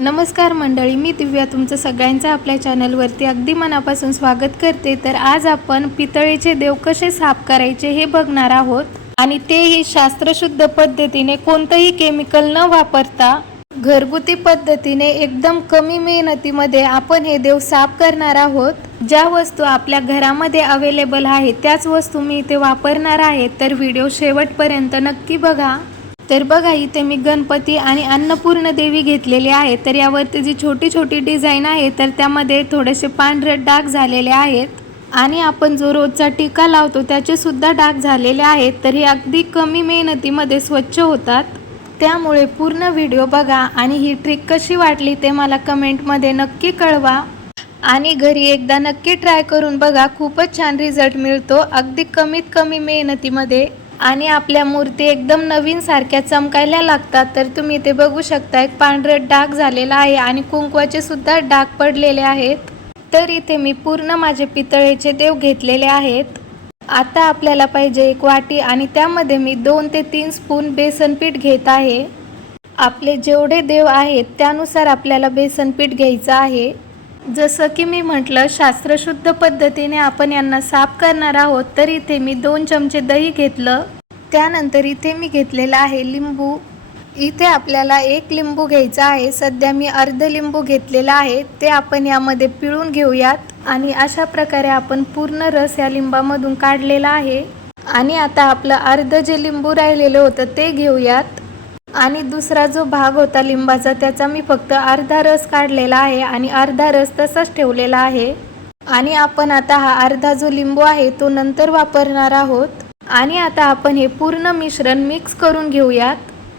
नमस्कार मंडळी, मी दिव्या तुमचं सगळ्यांचं आपल्या चॅनलवरती अगदी मनापासून स्वागत करते। तर आज आपण पितळेचे देव कसे साफ करायचे हे बघणार आहोत आणि तेही शास्त्रशुद्ध पद्धतीने, कोणतेही केमिकल न वापरता घरगुती पद्धतीने एकदम कमी मेहनतीमध्ये आपण हे देव साफ करणार आहोत। ज्या वस्तू आपल्या घरामध्ये अवेलेबल आहेत त्याच वस्तू मी इथे वापरणार आहे, तर व्हिडिओ शेवटपर्यंत नक्की बघा। तर बघा, इथे मी गणपती आणि अन्नपूर्ण देवी घेतलेली आहे। तर यावरती जी छोटी छोटी डिझाईन आहे तर त्यामध्ये थोडेसे पांढरे डाग झालेले आहेत आणि आपण जो रोजचा टीका लावतो त्याचे सुद्धा डाग झालेले आहेत। तर हे अगदी कमी मेहनतीमध्ये स्वच्छ होतात, त्यामुळे पूर्ण व्हिडिओ बघा आणि ही ट्रिक कशी वाटली ते मला कमेंटमध्ये नक्की कळवा आणि घरी एकदा नक्की ट्राय करून बघा। खूपच छान रिझल्ट मिळतो अगदी कमीत कमी मेहनतीमध्ये आणि आपल्या मूर्ती एकदम नवीन सारख्या चमकायला लागतात। तर तुम्ही ते बघू शकता, एक पांढरे डाग झालेला आहे आणि कुंकवाचे सुद्धा डाग पडलेले आहेत। तर इथे मी पूर्ण माझे पितळेचे देव घेतलेले आहेत। आता आपल्याला पाहिजे एक वाटी आणि त्यामध्ये मी 2 ते 3 स्पून बेसन पीठ घेत आहे। आपले जेवढे देव आहेत त्यानुसार आपल्याला बेसन पीठ घ्यायचं आहे। जसं की मी म्हटलं, शास्त्रशुद्ध पद्धतीने आपण यांना साफ करणार आहोत। तर इथे मी 2 चमचे दही घेतलं, त्यानंतर इथे मी घेतलेला आहे लिंबू। इथे आपल्याला 1 लिंबू घ्यायचा आहे, सध्या मी अर्ध लिंबू घेतलेला आहे, ते आपण यामध्ये पिळून घेऊयात आणि अशा प्रकारे आपण पूर्ण रस या लिंबामधून काढलेला आहे। आणि आता आपलं अर्ध जे लिंबू राहिलेलं होतं ते घेऊयात आणि दुसरा जो भाग होता लिंबाचा त्याचा मी फक्त अर्धा रस काढलेला आहे आणि अर्धा रस तसाच ठेवलेला आहे। आणि आपण आता हा अर्धा जो लिंबू आहे तो नंतर वापरणार आहोत। आणि आता आपण हे पूर्ण मिश्रण मिक्स करून घेऊयात।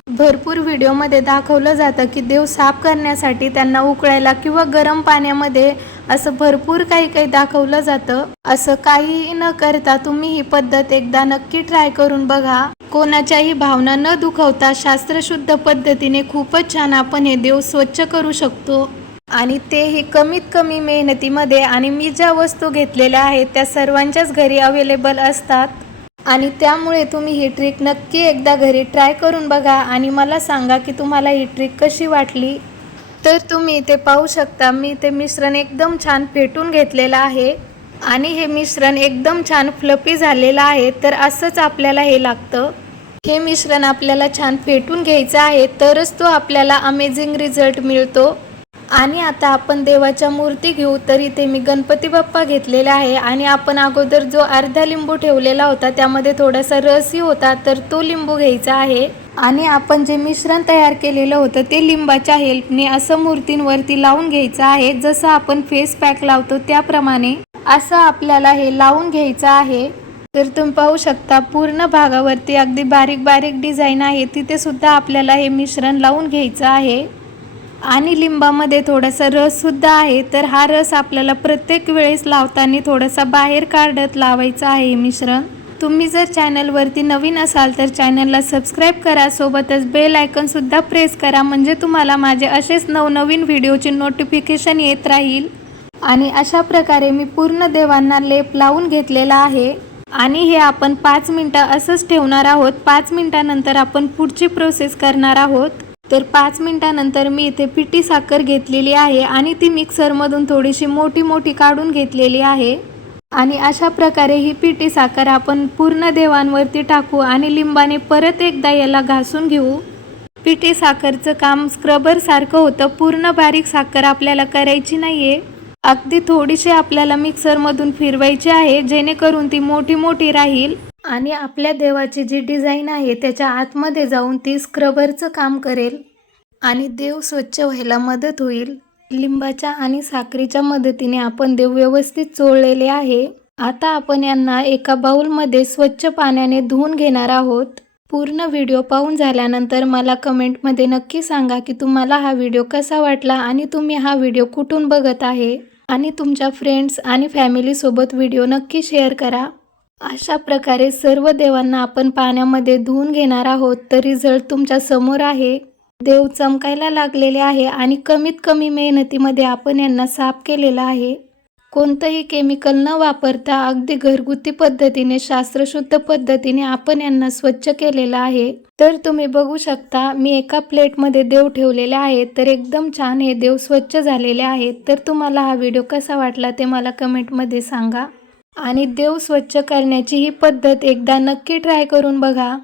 भरपूर व्हिडिओमध्ये दाखवलं जातं की देव साफ करण्यासाठी त्यांना उकळायला किंवा गरम पाण्यामध्ये असं भरपूर काही दाखवलं जातं। असं काहीही न करता तुम्ही ही पद्धत एकदा नक्की ट्राय करून बघा। कोणाच्याही भावना न दुखवता शास्त्रशुद्ध पद्धतीने खूपच छान आपण हे देव स्वच्छ करू शकतो आणि तेही कमीत कमी मेहनतीमध्ये। आणि मी ज्या वस्तू घेतलेल्या आहेत त्या सर्वांच्याच घरी अवेलेबल असतात आणि त्यामुळे तुम्ही ही ट्रिक नक्की एकदा घरी ट्राय करून बघा आणि मला सांगा की तुम्हाला ही ट्रिक कशी वाटली। तर तुम्ही इथे पाहू शकता, मी ते मिश्रण एकदम छान फेटून घेतलेलं आहे आणि हे मिश्रण एकदम छान फ्लफी झालेलं आहे। तर असंच आपल्याला हे लागतं। हे मिश्रण आपल्याला छान फेटून घ्यायचं आहे, तरच तो आपल्याला अमेझिंग रिझल्ट मिळतो। आणि आता आपण देवाच्या मूर्ती घेऊ। तर इथे मी गणपती बाप्पा घेतलेला आहे आणि आपण अगोदर जो अर्धा लिंबू ठेवलेला होता त्यामध्ये थोडासा रसही होता, तर तो लिंबू घ्यायचा आहे आणि आपण जे मिश्रण तयार केलेलं होतं ते लिंबाच्या हेल्पने असं मूर्तींवरती लावून घ्यायचं आहे। जसं आपण फेस पॅक लावतो त्याप्रमाणे असं आपल्याला हे लावून घ्यायचं आहे। तर तुम्ही पाहू शकता, पूर्ण भागावरती अगदी बारीक बारीक डिझाईन आहे, तिथे सुद्धा आपल्याला हे मिश्रण लावून घ्यायचं आहे। आणि लिंबामध्ये थोडासा रस सुद्धा आहे, तर हा रस आपल्याला प्रत्येक वेळेस लावताना थोडासा बाहेर काढत लावायचा आहे हे मिश्रण। तुम्ही जर चॅनलवरती नवीन असाल तर चॅनलला सबस्क्राईब करा, सोबतच बेल आयकॉन सुद्धा प्रेस करा, म्हणजे तुम्हाला माझे असेच नवनवीन व्हिडिओचे नोटिफिकेशन येत राहील। आणि अशा प्रकारे मी पूर्ण देवांना लेप लावून घेतलेला आहे आणि हे आपण 5 मिनिटं असंच ठेवणार आहोत। 5 मिनिटानंतर आपण पुढची प्रोसेस करणार आहोत। तर 5 मिनिटानंतर मी इथे पिठी साखर घेतलेली आहे आणि ती मिक्सरमधून थोडीशी मोठी काढून घेतलेली आहे। आणि अशा प्रकारे ही पिठी साखर आपण पूर्ण देवांवरती टाकू आणि लिंबाने परत एकदा याला घासून घेऊ। पिठी साखरचं काम स्क्रबर सारखं होतं, पूर्ण बारीक साखर आपल्याला करायची नाहीये, अगदी थोडीशी आपल्याला मिक्सरमधून फिरवायची आहे, जेणेकरून ती मोठी राहील आणि आपल्या देवाची जी डिझाईन आहे त्याच्या आतमध्ये जाऊन ती स्क्रबरचं काम करेल आणि देव स्वच्छ व्हायला मदत होईल। लिंबाच्या आणि साखरेच्या मदतीने आपण देव व्यवस्थित चोळलेले आहे। आता आपण यांना एका बाउलमध्ये स्वच्छ पाण्याने धुवून घेणार आहोत। पूर्ण व्हिडिओ पाहून झाल्यानंतर मला कमेंटमध्ये नक्की सांगा की तुम्हाला हा व्हिडिओ कसा वाटला आणि तुम्ही हा व्हिडिओ कुठून बघत आहे आणि तुमच्या फ्रेंड्स आणि फॅमिलीसोबत व्हिडिओ नक्की शेअर करा। अशा प्रकारे सर्व देवांना आपण पाण्यामध्ये धुवून घेणार आहोत। तर रिझल्ट तुमच्या समोर आहे, देव चमकायला लागलेले आहे आणि कमीत कमी मेहनतीमध्ये आपण यांना साफ केलेला आहे। कोणतंही केमिकल न वापरता अगदी घरगुती पद्धतीने शास्त्रशुद्ध पद्धतीने आपण यांना स्वच्छ केलेलं आहे। तर तुम्ही बघू शकता मी एका प्लेटमध्ये देव ठेवलेले आहेत, तर एकदम छान हे देव स्वच्छ झालेले आहेत। तर तुम्हाला हा व्हिडिओ कसा वाटला ते मला कमेंटमध्ये सांगा आणि देव स्वच्छ करण्याची ही पद्धत एकदा नक्की ट्राय करून बघा।